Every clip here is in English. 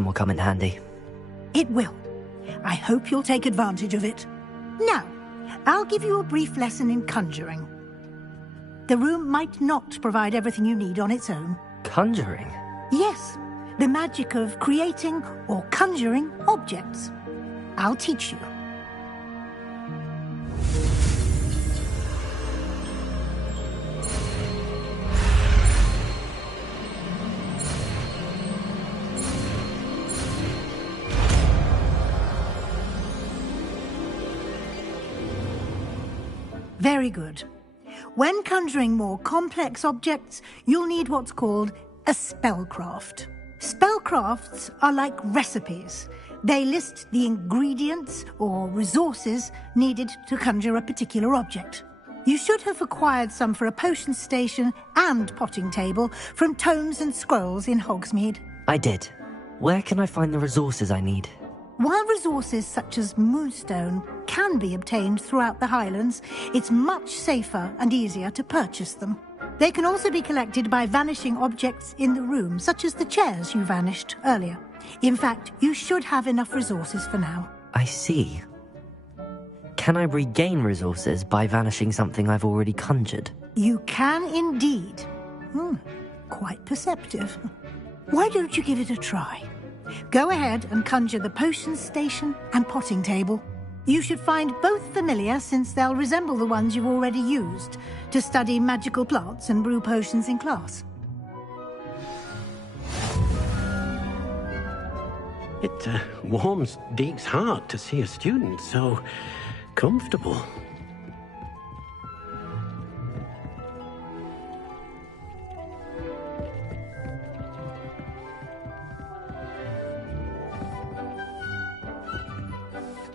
will come in handy. It will. I hope you'll take advantage of it. Now, I'll give you a brief lesson in conjuring. The room might not provide everything you need on its own. Conjuring? Yes, the magic of creating or conjuring objects. I'll teach you. Very good. When conjuring more complex objects, you'll need what's called a spellcraft. Spellcrafts are like recipes. They list the ingredients or resources needed to conjure a particular object. You should have acquired some for a potion station and potting table from tomes and scrolls in Hogsmeade. I did. Where can I find the resources I need? While resources such as moonstone can be obtained throughout the Highlands, it's much safer and easier to purchase them. They can also be collected by vanishing objects in the room, such as the chairs you vanished earlier. In fact, you should have enough resources for now. I see. Can I regain resources by vanishing something I've already conjured? You can indeed. Quite perceptive. Why don't you give it a try? Go ahead and conjure the potion station and potting table. You should find both familiar, since they'll resemble the ones you've already used to study magical plants and brew potions in class. It warms Deek's heart to see a student so comfortable.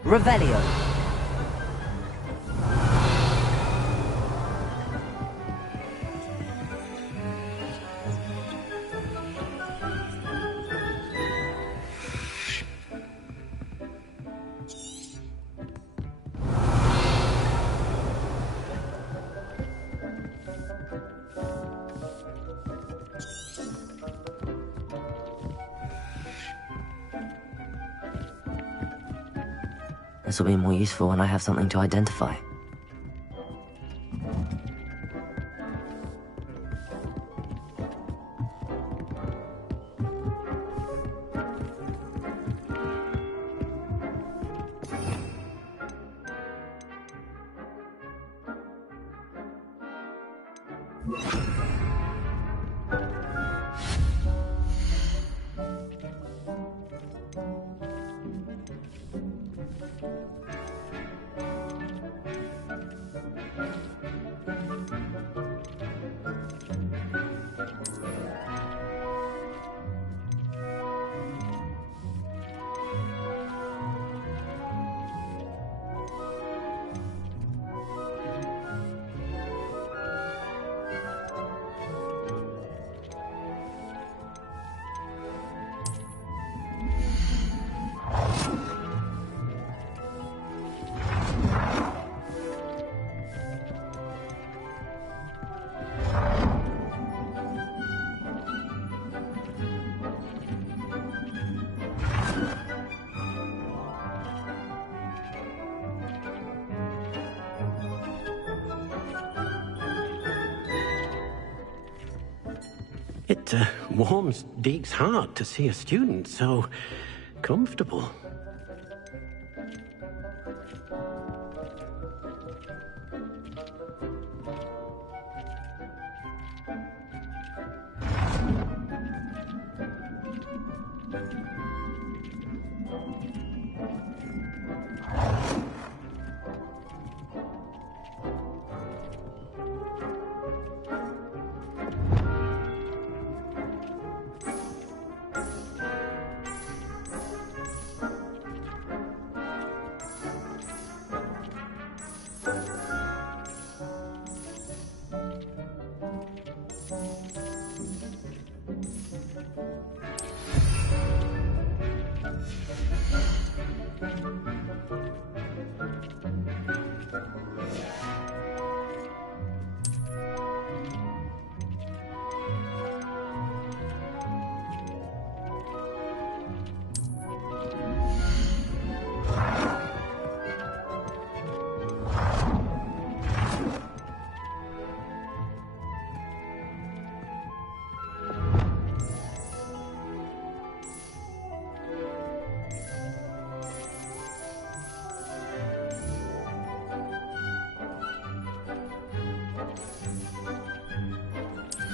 Revelio. This will be more useful when I have something to identify. It warms Deek's heart to see a student so comfortable.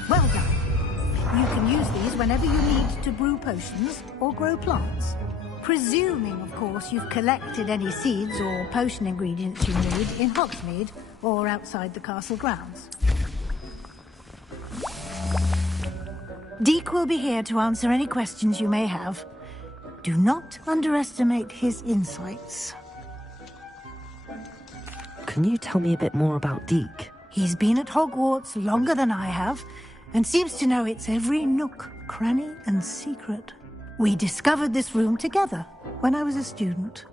Well done. You can use these whenever you need to brew potions or grow plants. Presuming, of course, you've collected any seeds or potion ingredients you need in Hogsmeade or outside the castle grounds. Deek will be here to answer any questions you may have. Do not underestimate his insights. Can you tell me a bit more about Deek? He's been at Hogwarts longer than I have, and seems to know its every nook, cranny, and secret. We discovered this room together when I was a student.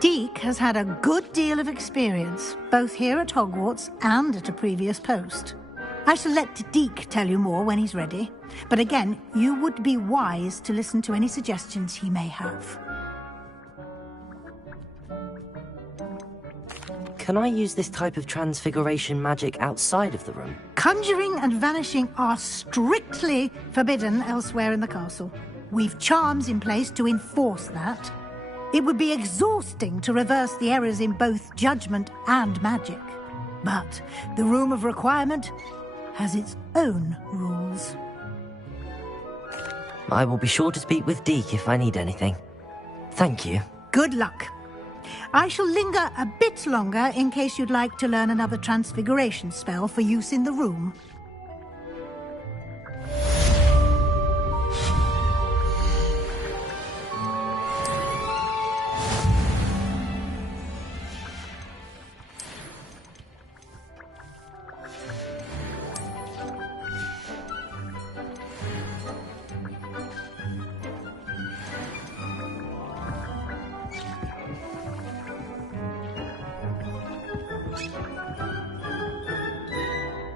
Deek has had a good deal of experience, both here at Hogwarts and at a previous post. I shall let Deek tell you more when he's ready, but again, you would be wise to listen to any suggestions he may have. Can I use this type of transfiguration magic outside of the room? Conjuring and vanishing are strictly forbidden elsewhere in the castle. We've charms in place to enforce that. It would be exhausting to reverse the errors in both judgment and magic. But the Room of Requirement has its own rules. I will be sure to speak with Deek if I need anything. Thank you. Good luck. I shall linger a bit longer in case you'd like to learn another transfiguration spell for use in the room.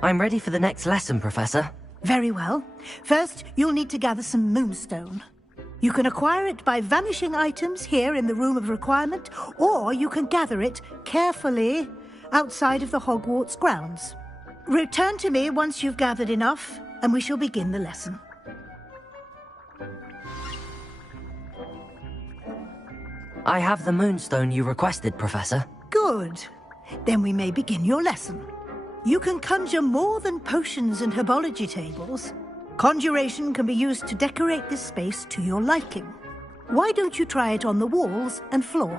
I'm ready for the next lesson, Professor. Very well. First, you'll need to gather some moonstone. You can acquire it by vanishing items here in the Room of Requirement, or you can gather it carefully outside of the Hogwarts grounds. Return to me once you've gathered enough, and we shall begin the lesson. I have the moonstone you requested, Professor. Good. Then we may begin your lesson. You can conjure more than potions and herbology tables. Conjuration can be used to decorate this space to your liking. Why don't you try it on the walls and floor?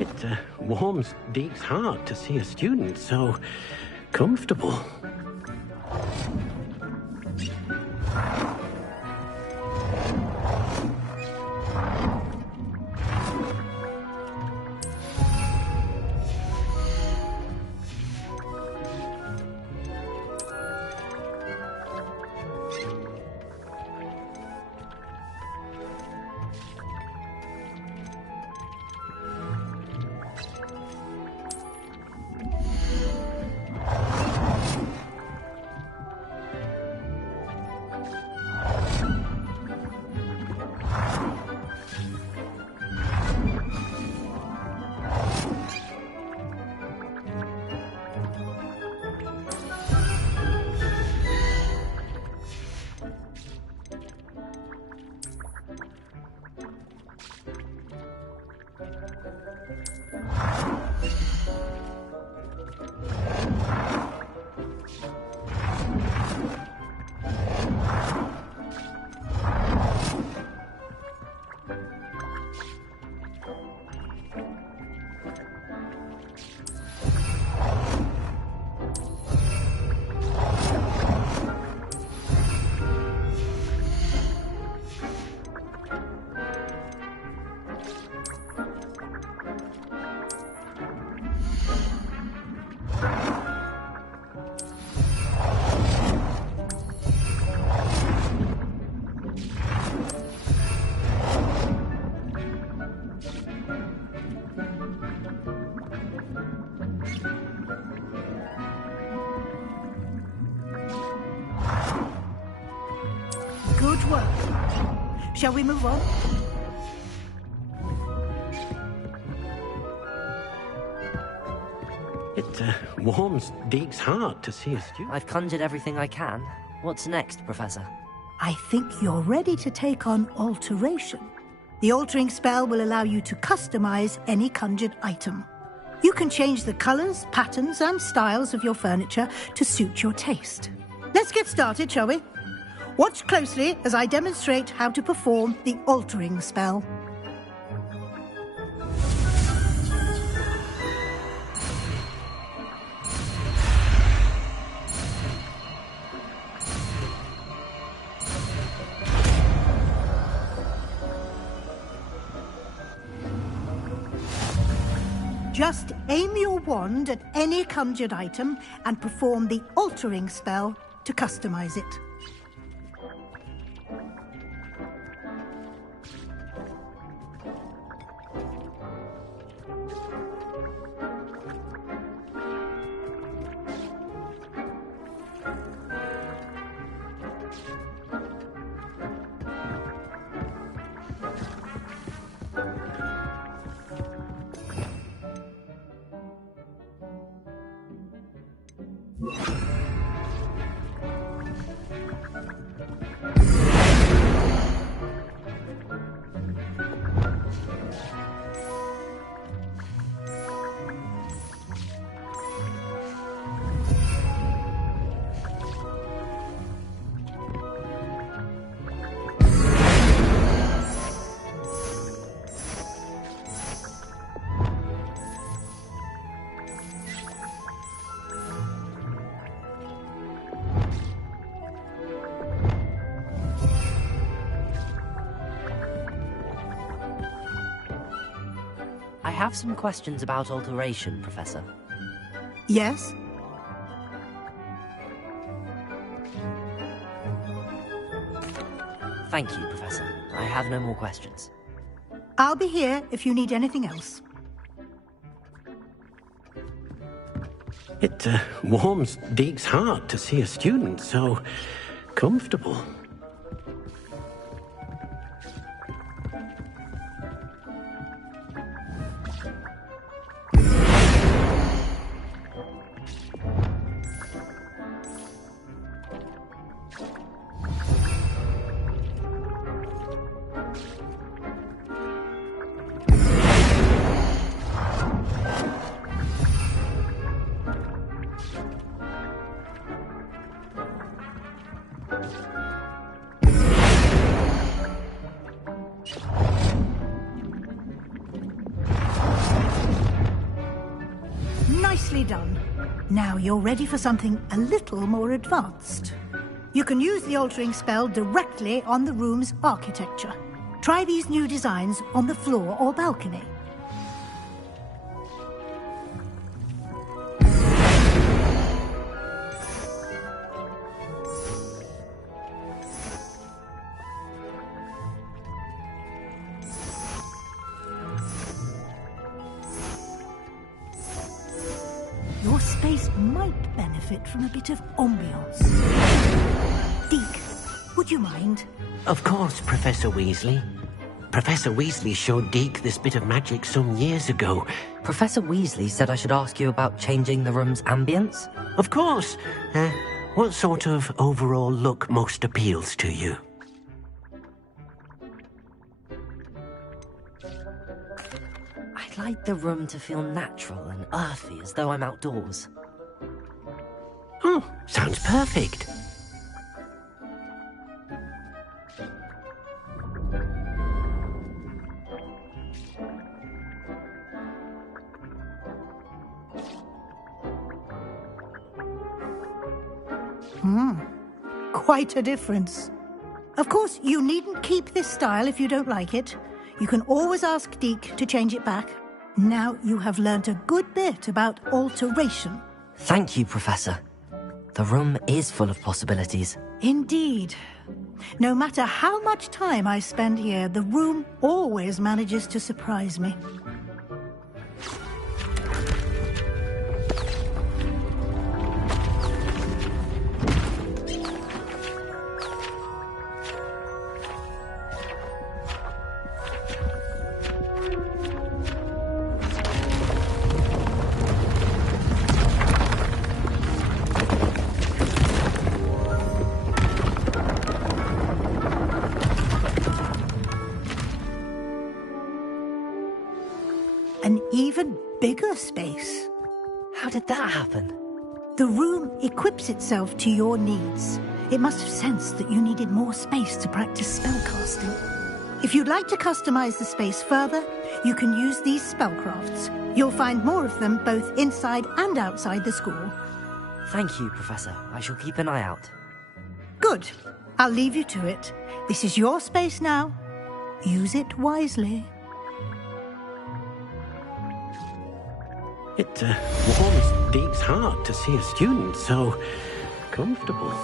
It warms Deek's heart to see a student so comfortable. Shall we move on? It warms Deke's heart to see a student. I've conjured everything I can. What's next, Professor? I think you're ready to take on alteration. The altering spell will allow you to customize any conjured item. You can change the colors, patterns, and styles of your furniture to suit your taste. Let's get started, shall we? Watch closely as I demonstrate how to perform the altering spell. Just aim your wand at any conjured item and perform the altering spell to customize it. I have some questions about alteration, Professor. Yes? Thank you, Professor. I have no more questions. I'll be here if you need anything else. It warms Deke's heart to see a student so comfortable. Nicely done. Now you're ready for something a little more advanced. You can use the altering spell directly on the room's architecture. Try these new designs on the floor or balcony. Your space might benefit from a bit of ambiance. Deke, would you mind? Of course, Professor Weasley. Professor Weasley showed Deke this bit of magic some years ago. Professor Weasley said I should ask you about changing the room's ambience? Of course. What sort of overall look most appeals to you? I'd like the room to feel natural and earthy, as though I'm outdoors. Oh, sounds perfect. Quite a difference. Of course, you needn't keep this style if you don't like it. You can always ask Deke to change it back. Now you have learnt a good bit about alteration. Thank you, Professor. The room is full of possibilities. Indeed. No matter how much time I spend here, the room always manages to surprise me. an even bigger space. How did that happen? The room equips itself to your needs. It must have sensed that you needed more space to practice spellcasting. If you'd like to customize the space further, you can use these spellcrafts. You'll find more of them both inside and outside the school. Thank you, Professor. I shall keep an eye out. Good. I'll leave you to it. This is your space now. Use it wisely. It warms Deke's heart to see a student so comfortable.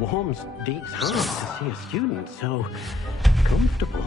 Warms Deke's heart to see a student so comfortable.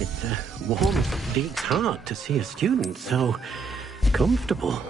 It warms Deke's heart to see a student so Comfortable.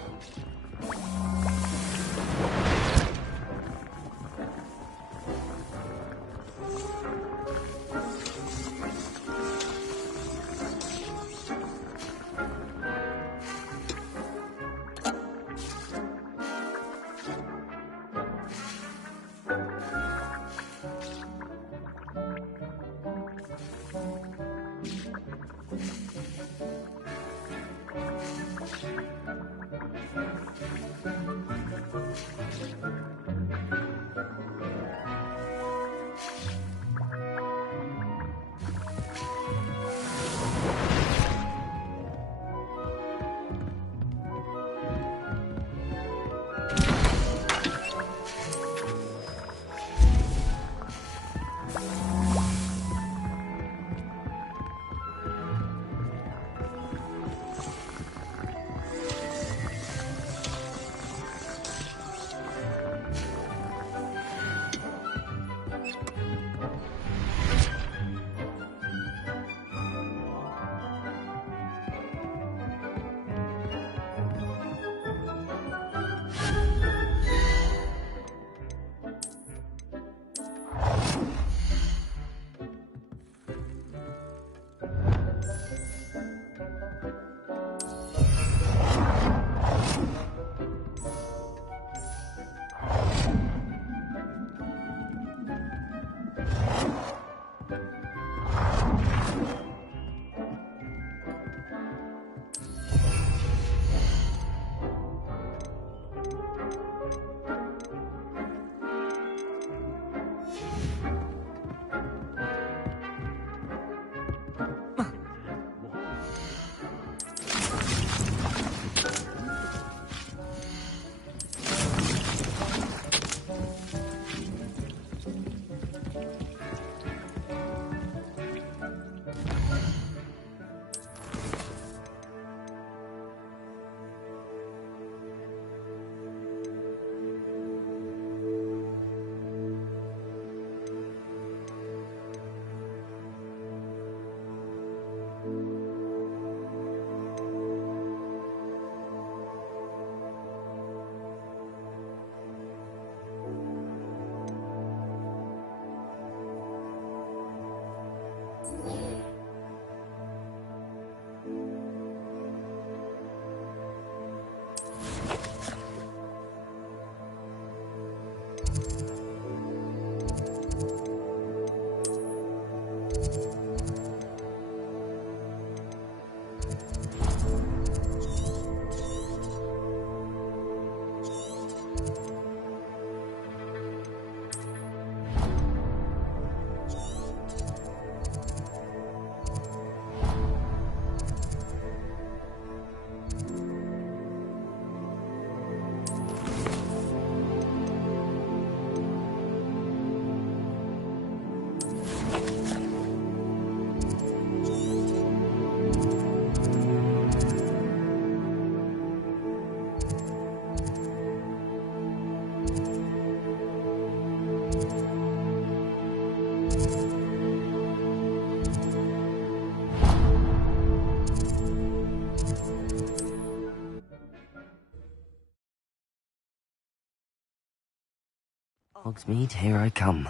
Hogsmeade, here I come.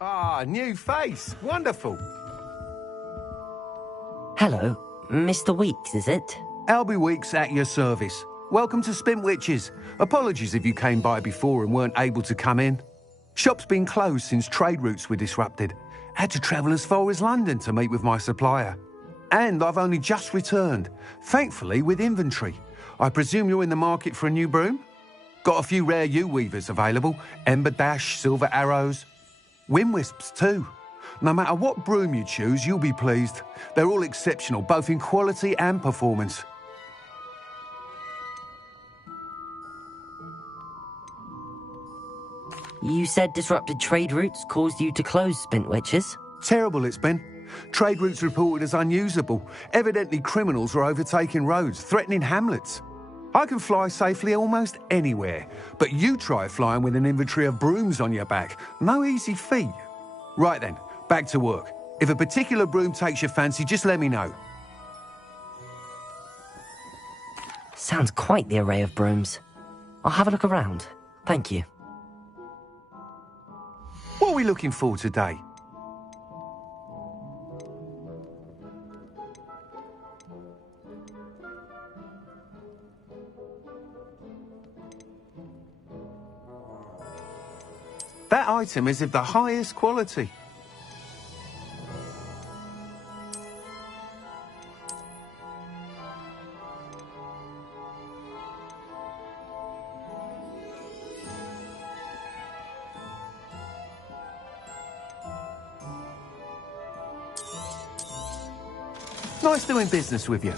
Ah, new face. Wonderful. Hello, Mr. Weeks, is it? Albie Weeks at your service. Welcome to Spintwitches. Apologies if you came by before and weren't able to come in. Shop's been closed since trade routes were disrupted. Had to travel as far as London to meet with my supplier. And I've only just returned, thankfully with inventory. I presume you're in the market for a new broom? Got a few rare yew-weavers available. Ember Dash, Silver Arrows. Wind Wisps too. No matter what broom you choose, you'll be pleased. They're all exceptional, both in quality and performance. You said disrupted trade routes caused you to close Spintwitches? Terrible it's been. Trade routes reported as unusable. Evidently criminals were overtaking roads, threatening hamlets. I can fly safely almost anywhere, but you try flying with an inventory of brooms on your back. No easy feat. Right then, back to work. If a particular broom takes your fancy, just let me know. Sounds quite the array of brooms. I'll have a look around. Thank you. What are we looking for today? That item is of the highest quality. Nice doing business with you.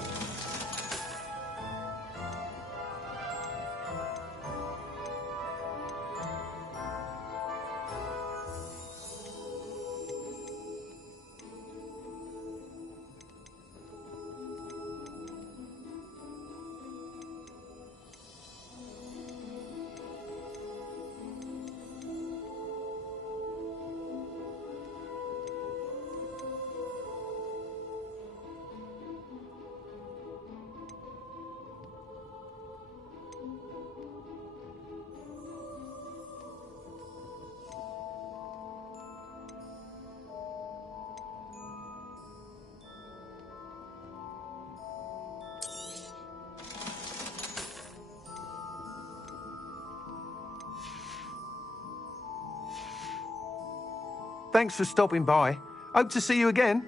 Thanks for stopping by. Hope to see you again.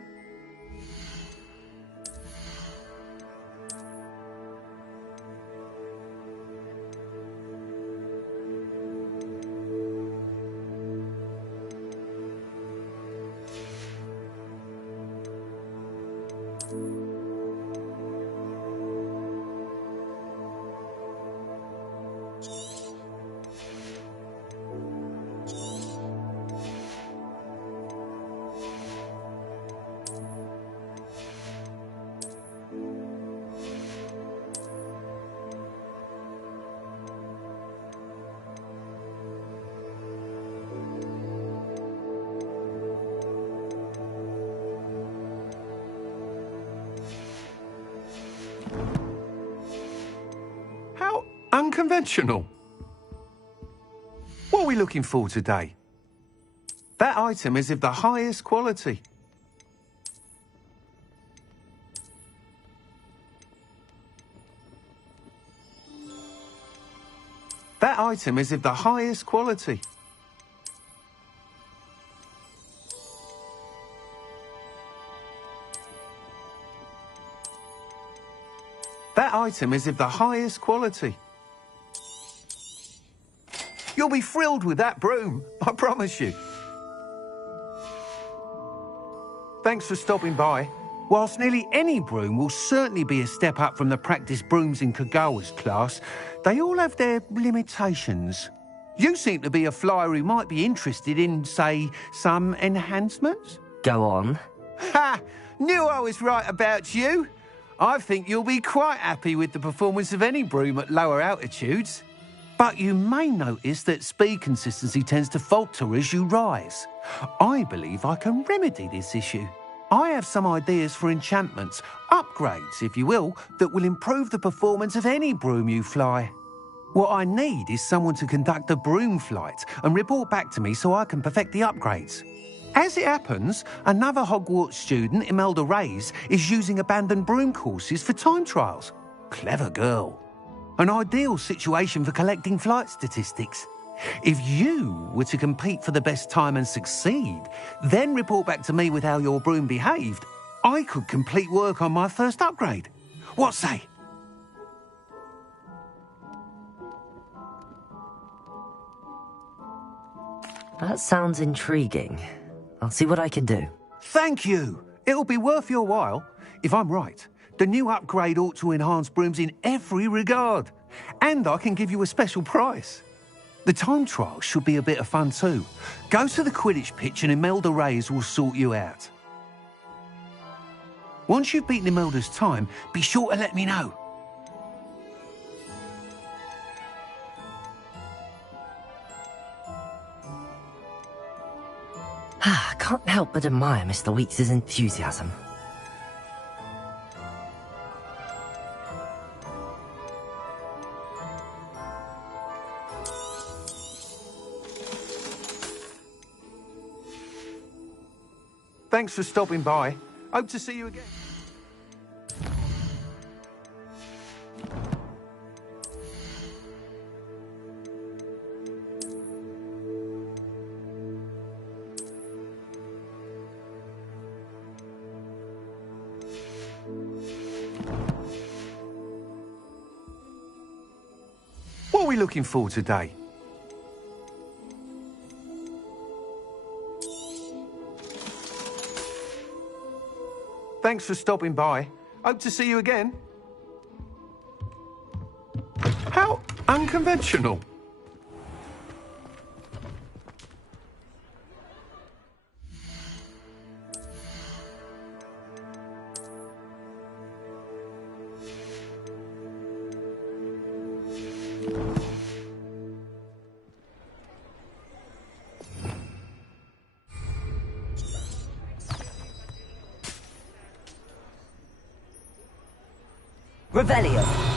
How unconventional. What are we looking for today? That item is of the highest quality. That item is of the highest quality. That item is of the highest quality. You'll be thrilled with that broom, I promise you. Thanks for stopping by. Whilst nearly any broom will certainly be a step up from the practice brooms in Kagawa's class, they all have their limitations. You seem to be a flyer who might be interested in, say, some enhancements? Go on. Ha! Knew I was right about you. I think you'll be quite happy with the performance of any broom at lower altitudes. But you may notice that speed consistency tends to falter as you rise. I believe I can remedy this issue. I have some ideas for enchantments, upgrades, if you will, that will improve the performance of any broom you fly. What I need is someone to conduct a broom flight and report back to me so I can perfect the upgrades. As it happens, another Hogwarts student, Imelda Reyes, is using abandoned broom courses for time trials. Clever girl. An ideal situation for collecting flight statistics. If you were to compete for the best time and succeed, then report back to me with how your broom behaved, I could complete work on my first upgrade. What say? That sounds intriguing. I'll see what I can do. Thank you. It'll be worth your while. If I'm right, the new upgrade ought to enhance brooms in every regard. And I can give you a special price. The time trial should be a bit of fun too. Go to the Quidditch pitch and Imelda Reyes will sort you out. Once you've beaten Imelda's time, be sure to let me know. I can't help but admire Mr. Weeks' enthusiasm. Thanks for stopping by. Hope to see you again. What are we looking for today? Thanks for stopping by. Hope to see you again. How unconventional. Revelio.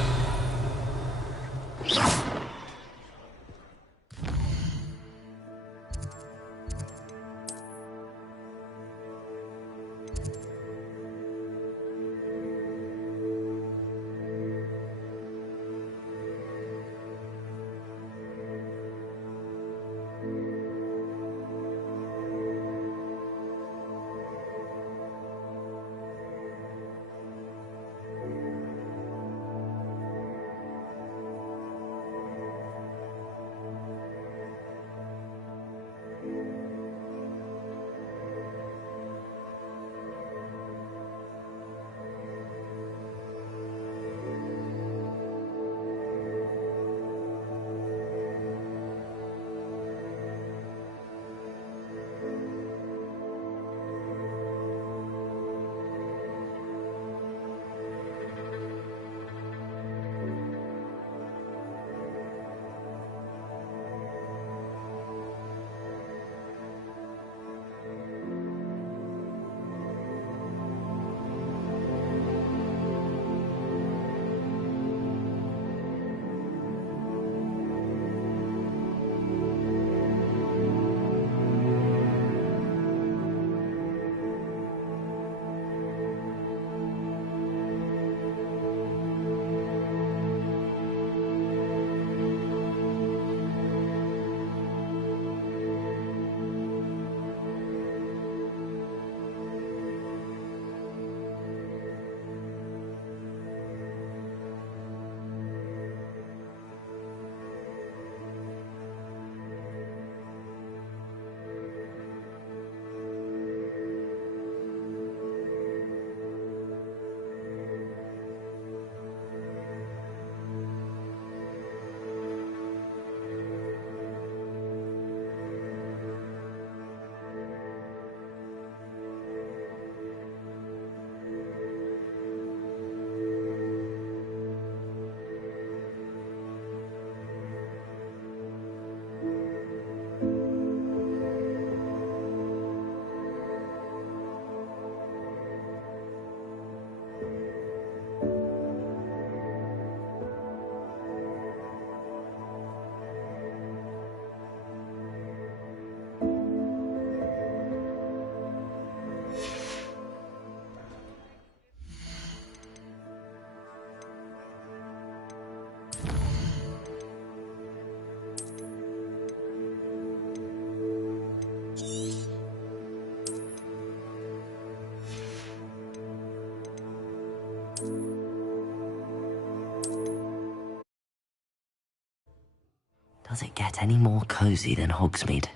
Does it get any more cozy than Hogsmeade?